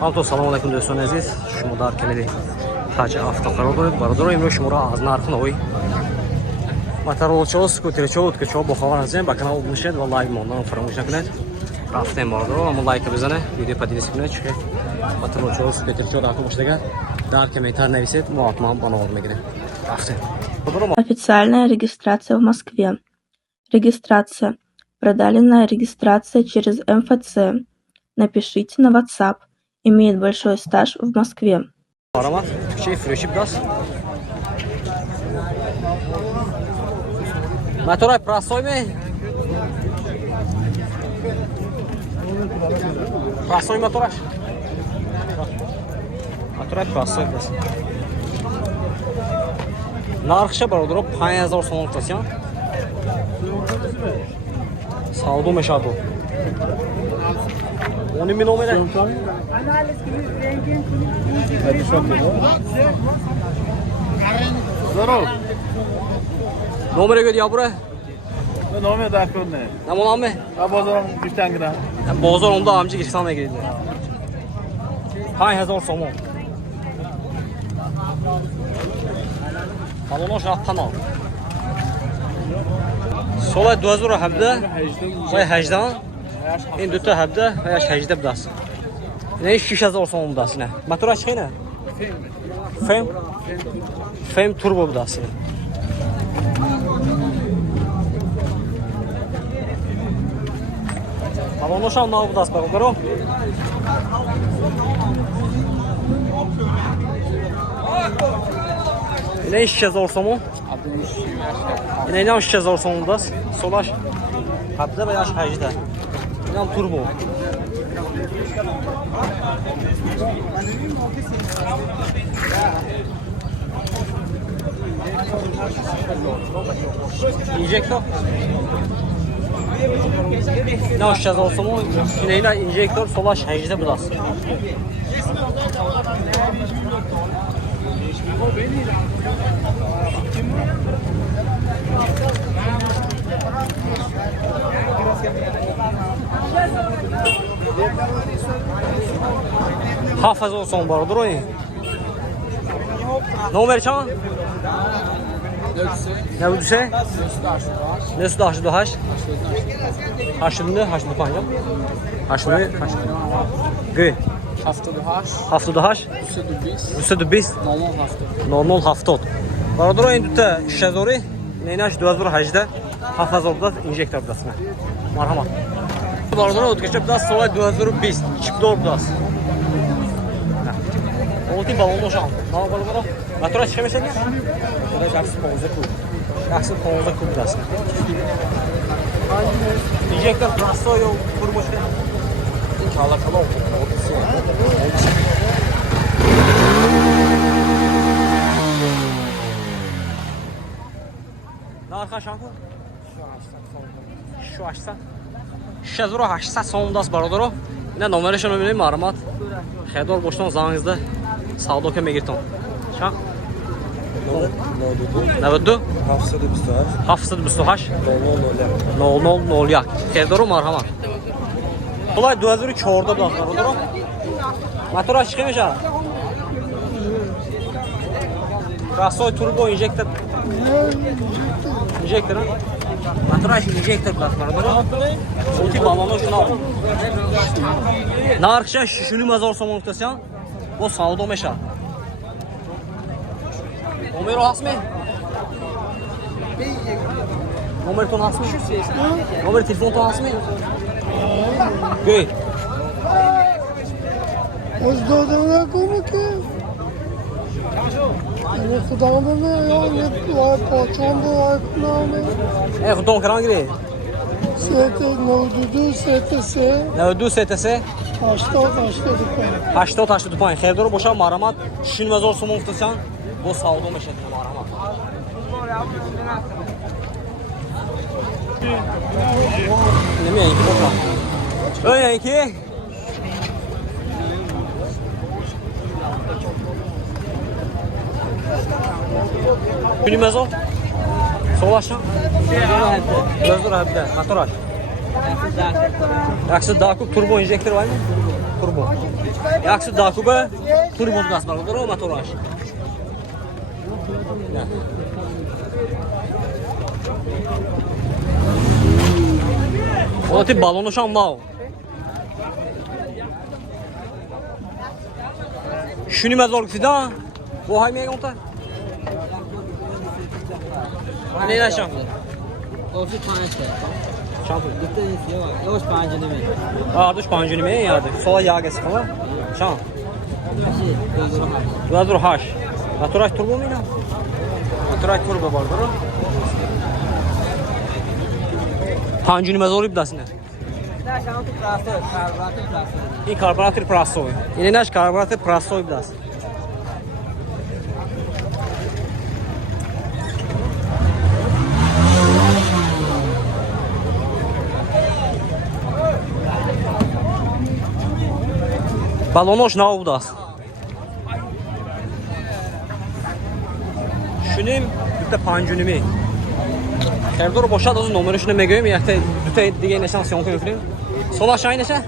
همطور سلام علیکم دوستان عزیز، شما در کانال تاج авто قرار دارید. برادر امروز شما را از نرخ نوی موتورچه‌ها اسکوترچه‌ها ودکچه‌ها با خبر هستیم. با کانال عضو شید و لایک ماندن فراموش نکنید. رفتیم برادر، اما لایک بزنید، ویدیو پادیس کنید چون موتورچه‌ها اسکوترچه‌ها داخل باشه. در комментарий навесит, мы от мам банал мигрен. Официальная регистрация в Москве. Регистрация. Продленная регистрация через МФЦ. Напишите на WhatsApp. Имеет большой стаж в Москве. Аромат, чей фрешип даст? Моторай простой ми? Простой мотораш? Моторай простой даст. Нархша бародаро 5000 сом тасян. Savdo meşabu. Onun bir numara. Здорово. Номер göd ya buraya. Номер da kurne. Namon amme. Ha bozorun güçten gira. Bozor onda amca girsanmaya girdi. 5000 som. Balonu şahtan al. Sola 2000 habda. Vay 18. این دوتا هبده و یک 18 بدست. نه 6000 سوم بدست نه. موتورش چیه نه؟ فیم توربو بدست. بالونش هم نو بدست برو. نه 6000 سوم. نه 6000 سوم بدست. سولاش هبده و یک 18. İnam turbo. İnjektör. Ne aşacağız olsa mı? Neyle injektör sola şehirde bulas. Hafız olsun bardır o. Numara çan? Ne bu şey? Ne su daşı da haş? Haşında panjam. Haşında. Gı. Haftada haş. Üstü bis. Normal hafta. Bardır o indüte şezori. Neynaş 2018'de hafız oldu injektör dasına. Marhamat. Bardır o geçip das sonra 2020 çıktı orada. Oldu balon boşan. Ne yapalım bana? Motora çıkamayacak mı? Motora jaksı pauza kur. Jaksı pauza kur dasına. Injektör prasto yo kur boşka. Kala kala. Narxa şanku? Şu 800. 6800 сомдас бародаро. Ина номерашон мебинем маълумот. Хедор боштон зангизда савдо ка мегиртон. Ча? 92 728 0001. Хедор марҳамат. Булай 2004 да бародаро. Мотора чиқи меша? Красой турбо инжектор. Инжектор. Мотораш инжектор класс бародаро. Сути балону шуна. Нархша 10000 сом тасян. Бо савдо меша. Номеро ҳастми? Номертон ҳастми? Номер телефонтон ҳастми? Гӯй. Аз додам накуну ки. Не худам баме, я не почам да айкнаме. Худон каран гири? Сете 92 СТС. 92 СТС. 80-85. Хердор боша марамат 10000 сом тасян. Бо савдо мешад марамат. Неме ин боша. Ой ки. Günümüzü solaşan. Gözler habda, motoraş. Yaksı daha çok turbo injektör var mı? turbo. Yaxşı Dakube turbo gaz var o motoraş. O tip balonu şanmao. Şunu mezorlusu da bu hayme yonta. Ne yaşam? Olsun pançta. Şampul. Gitti ya. Yavaş pançını mı? Arduş pancını mı yadı? Sola yağ gesi falan. Şam. Şey, gözüm. Duazur haş. Motoraş turbo mu ya? Motoraş turbo vardır o. Pancını mezorlu ibdasına. Daha şantı karbüratör plası. İyi karbüratör prasoy. Yine naş karbüratör prasoy ibdası. Balonoş na udas. Şunim bir de pancunimi. Kerdor boşa da numara şuna megayım ya da düte diye neşansiyon koyuyorum. Sol aşağı neşe.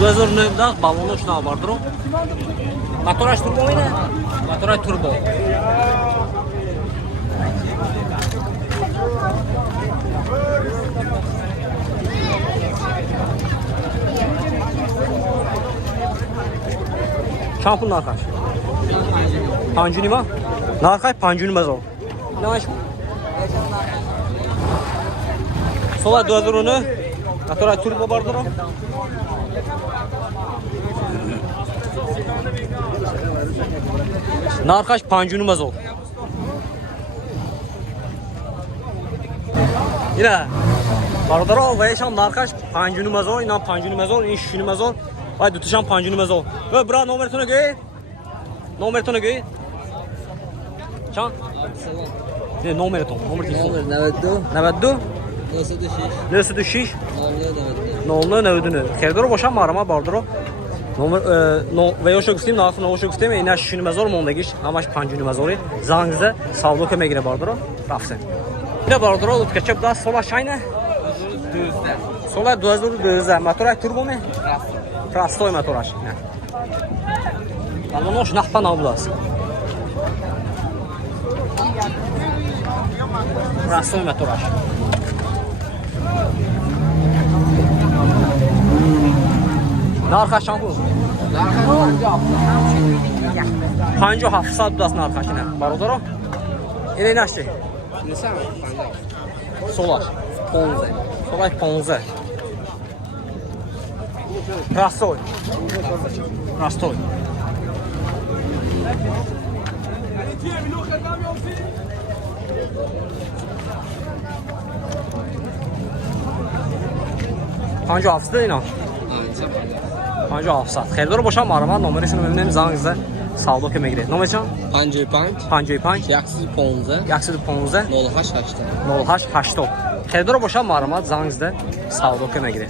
Duazurunu da balonoş na vardır o. Motoraş turbo mu ne? Motoraş turbo. Şampun narkaş. Pancuni var. Narkaş pancuni mazol. Ne aç? Sola duazurunu. Motoraş turbo vardır o. Narkaş pancunu mazol. Yine Bardaro ve yaşam narkaş pancunu mazol, inan pancunu mazol, in şunu mazol. Vay tutuşan pancunu mazol. Ve bra numarasını göy. Numarasını göy. Çan. Ne numarasını? Numarasını. Neveddu. Nasıl düşüş? Nolunu nevedunu. Kerdoro boşan var ama Bardaro. No ve yo şokustayım daha sonra o şokustayım iner şunu mazor mu onda geç amaç pancunu mazori zangıza savdo köme gire bardoro rafsen ne bardoro lut kaçıp da sola şayne sola düzde motoray turbo mu prastoy motoraş ne balonoş nahpan avlas prastoy motoraş narka şampul. Panjo hafsa dudasının arkasına. Barodoro. Ele naştı. Solar. Ponze. Solar ponze. Prastoy. Prastoy. Panjo hafsa da inan. Panjo hafsa. Xeydor boşan marama numarasını memnunum zanınızda saldo köme girer. Numara çan? Panjo panj. Yaksız ponze. 0 8 0 haş haşto. Xeydor boşan marama zanınızda saldo köme girer.